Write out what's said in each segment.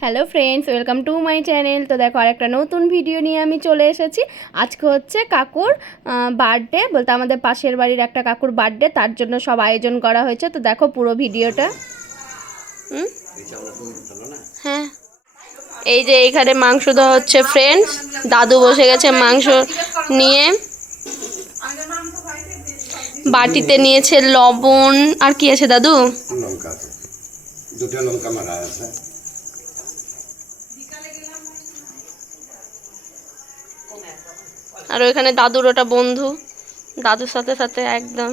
Hello friends welcome to my channel তো দেখো, আরেকটা নতুন ভিডিও নিয়ে আমি চলে এসেছি। আজকে হচ্ছে কাকুর বার্থডে বলতে আমাদের পাশের বাড়ির একটা কাকুর বার্থডে তার জন্য সব আয়োজন করা হয়েছে। তো দেখো পুরো ভিডিওটা? হ্যাঁ। এই যে এইখানে মাংস দেওয়া হচ্ছে ফ্রেন্ডস দাদু বসে গেছে মাংস নিয়ে। বাটিতে নিয়েছে লবণ। আর কি আছে, দাদু? লঙ্কা দুটো লঙ্কা মারা আছে। আর ওইখানে দাদুর ওটা বন্ধু। দাদুর সাথে সাথে একদম।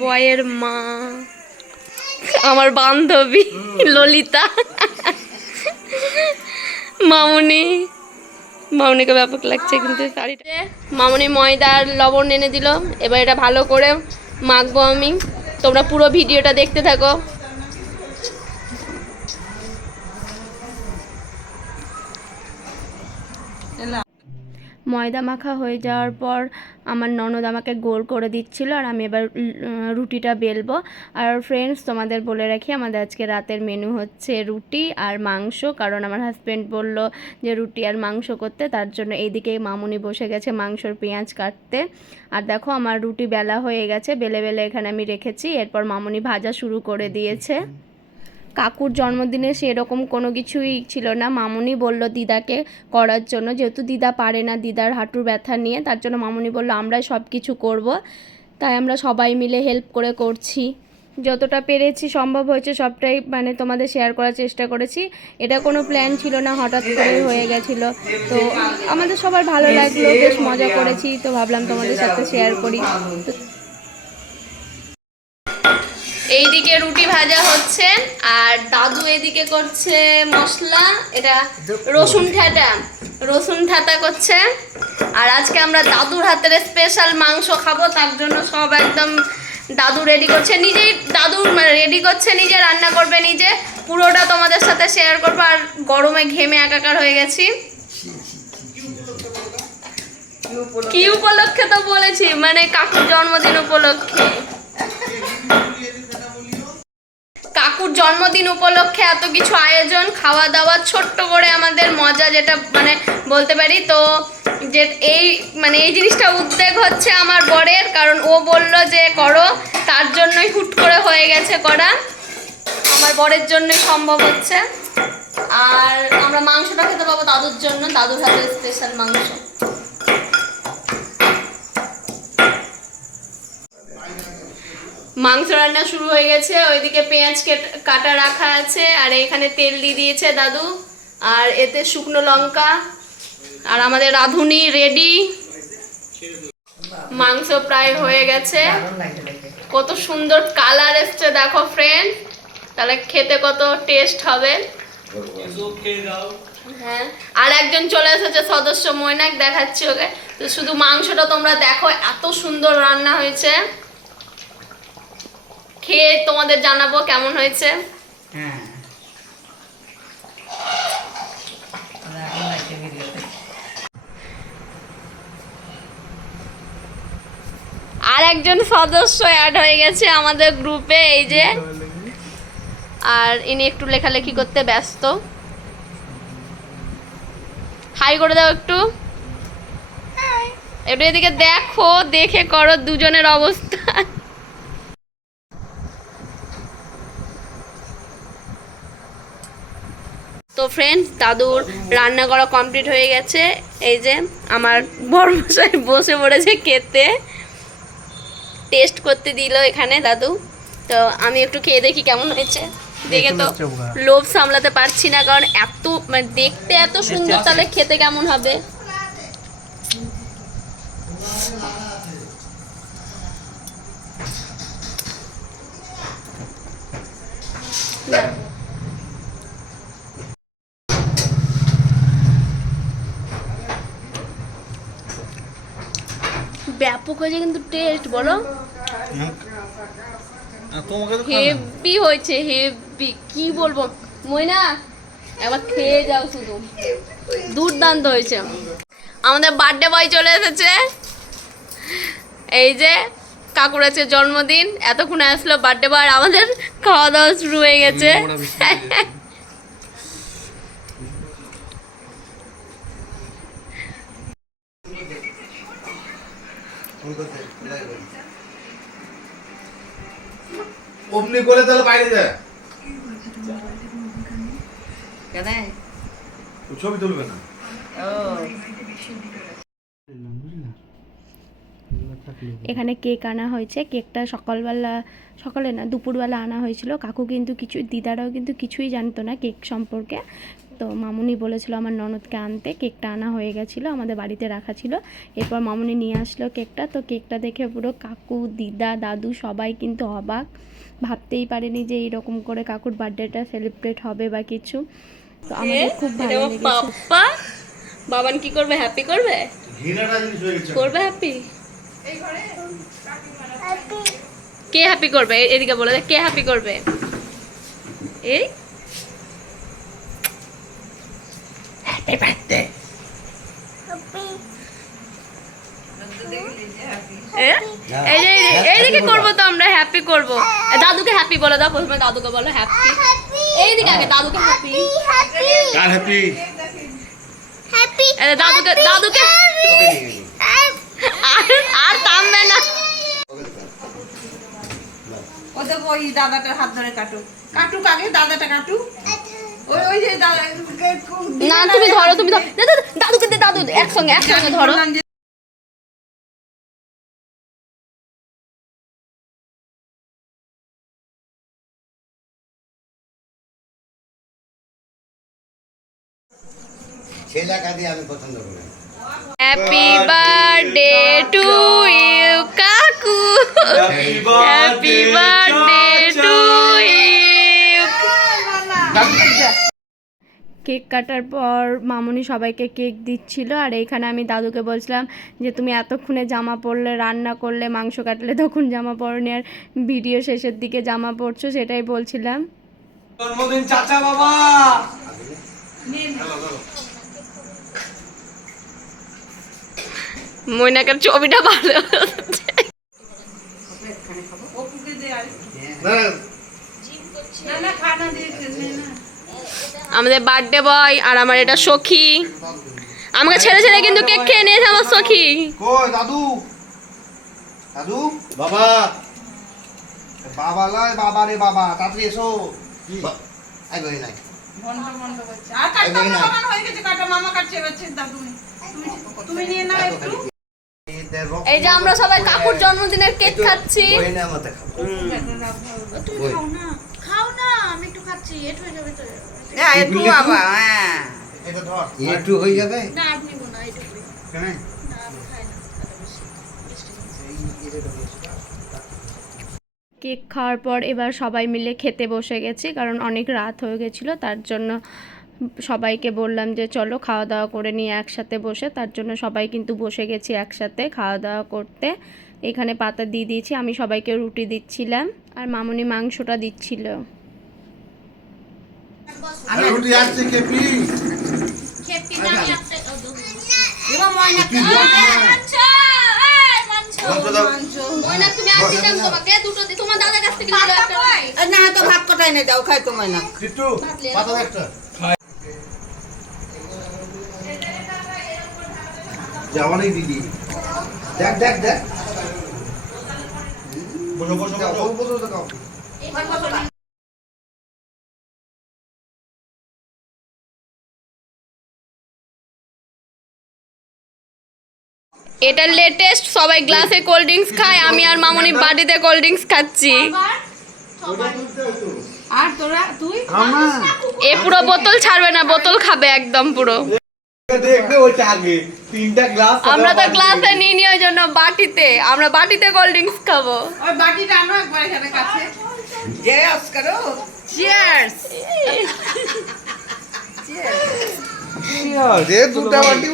বয়ের মা। আমার বান্ধবী, ললিতা। মামুনি। মামুনিকে ব্যাপক লাগছে কিন্তু শাড়িটা। মামুনি ময়দা আর লবণ এনে দিল। এবার এটা ভালো করে মাখবো আমি। তোমরা পুরো ভিডিওটা দেখতে থাকো। ময়দা মাখা হয়ে যাওয়ার পর আমার ননদ আমাকে গোল করে দিচ্ছিল আর আমি এবার রুটিটা বেলবো। আর ফ্রেন্ডস তোমাদের বলে রাখি আমাদের আজকে রাতের মেনু হচ্ছে রুটি আর মাংস। কারণ আমার হাজব্যান্ড বলল যে রুটি আর মাংস করতে তার জন্য এইদিকে মামুনি বসে গেছে মাংসর পেঁয়াজ কাটতে। আর দেখো আমার রুটি বেলা হয়ে গেছে বেলে বেলে এখানে আমি রেখেছি। এরপর মামুনি ভাজা শুরু করে দিয়েছে। কাকুর জন্মদিনে সেরকম কোনো কিছুই ছিল না। মামুনি বলল, দিদাকে করার জন্য। যেহেতু দিদা পারে না দিদার হাঁটুর ব্যথা নিয়ে, তার জন্য মামুনি বলল, আমরাই সব কিছু করব। তাই আমরা সবাই মিলে হেল্প করে করছি। যতটা পেরেছি সম্ভব হয়েছে সবটাই মানে তোমাদের শেয়ার করার চেষ্টা করেছি। এটা কোনো প্ল্যান ছিল না, হঠাৎ করেই হয়ে গেছিল। তো আমাদের সবার ভালো লাগল, বেশ মজা করেছি। তো ভাবলাম তোমাদের সাথে শেয়ার করি। এইদিকে রুটি ভাজা হচ্ছে, আর দাদু এদিকে করছে মশলা। এটা রসুন ঠাটা, রসুন ঠাতা করছে। আর আজকে আমরা দাদুর হাতের স্পেশাল মাংস খাব, তার জন্য সব একদম দাদু রেডি করছে। নিজেই দাদু রেডি করছে, নিজে রান্না করবে নিজে। পুরোটা তোমাদের সাথে শেয়ার করব, আর গরমে ঘেমে একাকার হয়ে গেছি। কি উপলক্ষে তো বলেছি মানে কাকুর জন্মদিন উপলক্ষে কাকুর জন্মদিন উপলক্ষে এত কিছু আয়োজন খাওয়া দাওয়া ছোট্ট করে আমাদের মজা যেটা মানে বলতে পারি, তো যে এই মানে এই জিনিসটা উদ্বেগ হচ্ছে আমার বরের, কারণ ও বলল যে করো, তার জন্যই হুট করে হয়ে গেছে করা। আমার বরের জন্যই সম্ভব হচ্ছে। আর আমরা মাংসটা খেতে পাবো দাদুর জন্য, দাদুর হাতের স্পেশাল মাংস। মাংস রান্না শুরু হয়ে গেছে। ওইদিকে পেঁয়াজ কেট- রাখা আছে। আর এখানে তেল দিয়ে দিয়েছে দাদু। আর এতে শুকনো লঙ্কা। আর আমাদের রাঁধুনি রেডি। মাংস প্রায় হয়ে গেছে। কত সুন্দর কালার এসছে, দেখো ফ্রেন্ড তাহলে খেতে কত টেস্ট হবে। হ্যাঁ। আর একজন চলে এসেছে সদস্য মৈনাক, দেখাচ্ছি ওকে। তো শুধু মাংসটা তোমরা দেখো, এত সুন্দর রান্না হয়েছে। খেয়ে তোমাদের জানাব কেমন হয়েছে। হ্যাঁ। আর একজন সদস্য অ্যাড হয়ে গেছে আমাদের গ্রুপে এই যে। আর ইনি একটু লেখালেখি করতে ব্যস্ত। হাই করে দাও একটু। একটু এদিকে দেখো দেখে করো দুজনের অবস্থা। তো ফ্রেন্ড দাদুর রান্না করা কমপ্লিট হয়ে গেছে। এই যে আমার বড়মশাই বসে পড়েছে খেতে। টেস্ট করতে দিল এখানে দাদু। তো আমি একটু খেয়ে দেখি কেমন হয়েছে। দেখে তো লোভ সামলাতে পারছি না কারণ এত মানে দেখতে এত সুন্দর তাহলে খেতে কেমন হবে? না। ব্যাপক হয়েছে কিন্তু টেস্ট বলো। হেভি হয়েছে হেভি কি বলব? ময়না একবার খেয়ে যাও শুধু। দুর্দান্ত হয়েছে। আমাদের বার্থডে বয় চলে এসেছে। এই যে কাকুর আছে জন্মদিন। এতক্ষণে আসলো বার্থডে বার আমাদের খাওয়া দাওয়া শুরু হয়ে গেছে। অমনি করে তাহলে বাইরে যায়? ছবি তুলবে না? এখানে কেক আনা হয়েছে কেকটা সকালবেলা সকালে না দুপুরবেলা আনা হয়েছিল। কাকু কিন্তু কিছু দিদারাও কিন্তু কিছুই জানতো না কেক সম্পর্কে। তো মামুনি বলেছিল আমার ননদকে আনতে কেকটা আনা হয়ে গেছিল আমাদের বাড়িতে রাখা ছিল। এরপর মামুনি নিয়ে আসলো কেকটা তো কেকটা দেখে পুরো কাকু দিদা দাদু সবাই কিন্তু অবাক। ভাবতেই পারেনি যে এইরকম করে কাকুর বার্থডেটা সেলিব্রেট হবে বা কিছু। তো আমাদের খুব ভালো পাপ্পা? বাবান কি করবে? হ্যাপি করবে? ঘৃণাটা জিনিস হয়ে গেছে। করবে হ্যাপি কে হ্যাপি করবে? এদিকে বলে কে হ্যাপি করবে? এই? হ্যাপি বার্থডে এ? এই যে এই যে- এইদিকে করব তো আমরা হ্যাপি করব। দাদুকে হ্যাপি বলে দাও প্রথমে দাদুকে বলো হ্যাপি। এইদিকে আগে দাদুকে হ্যাপি কার হ্যাপি? দাদুকে দাদুকে। আর আর থামবে না। ওই দাদাটার হাত ধরে কাটু কাটুক আগে দাদাটা কাটু ওই ওই যে না তুমি ধরো তুমি ধরো। দে, দে, দে, দাদুকে দে দাদু একসঙ্গে একসঙ্গে ধরো। ছেলে কাঁদি আমি পছন্দ করি। হ্যাপি বার্থডে টু কেক কাটার পর মামুনি সবাইকে কেক দিচ্ছিল আর এইখানে আমি দাদুকে বলছিলাম যে তুমি এতক্ষণে জামা পরলে রান্না করলে মাংস কাটলে তখন জামা পরনি আর ভিডিও শেষের দিকে জামা পরছো সেটাই বলছিলাম। জন্মদিন চাচা বাবা! মৈনাকের ছবিটা ভালো না না। না খানা দিয়েছে না। আমাদের বার্থডে বয় আর আমার এটা সখী। আমাকে ছেড়ে ছেড়ে কিন্তু কেক খেয়ে নিয়েছে আমার সখী। কই দাদু? দাদু? বাবা। বাবা লয় বাবা রে বাবা তাড়াতাড়ি এসো। আই নাই। বন্ধ বন্ধ করছে। আর কাটতে এই সমান হয়ে গেছে? কাটা মামা কাটছে এবারে দাদু। তুমি তুমি নিয়ে নাও একটু। এই যে আমরা সবাই কাকুর জন্মদিনের কেক খাচ্ছি। বই না মতে খাব। বই। হ্যাঁ একটু বাবা হ্যাঁ। এটা ধর। একটু হয়ে যাবে? কেন? কেক খাওয়ার পর এবার সবাই মিলে খেতে বসে গেছি কারণ অনেক রাত হয়ে গেছিল তার জন্য সবাইকে বললাম যে চলো খাওয়া দাওয়া করে নিয়ে একসাথে বসে তার জন্য সবাই কিন্তু বসে গেছি একসাথে খাওয়া দাওয়া করতে। এখানে পাতা দিয়ে দিয়েছি আমি সবাইকে রুটি দিচ্ছিলাম আর মামুনি মাংসটা দিচ্ছিল। রুটি কেপি ময়না দাও। না তো ভাত কটাই নে দাও খাই তো ময়না। চিট্টু পাতা একটা। যাওয়া নেই দিদি। দেখ দেখ দেখ। বসো বসো বসো। বসো এটা লেটেস্ট সবাই গ্লাসে কোল্ড ড্রিঙ্কস খায় আমি আর মামুনি বাটিতে কোল্ড ড্রিঙ্কস খাচ্ছি। আর তোরা তুই? এ পুরো বোতল ছাড়বে না বোতল খাবে একদম পুরো। আমরা তো গ্লাসে নিয়ে নিয়ে ওই জন্য বাটিতে আমরা বাটিতে কোল্ড ড্রিঙ্কস খাব। ওই বাটিটা আনো একবার এখানে কাছে। জেস করো। চিয়ার্স যে দুটা বাটি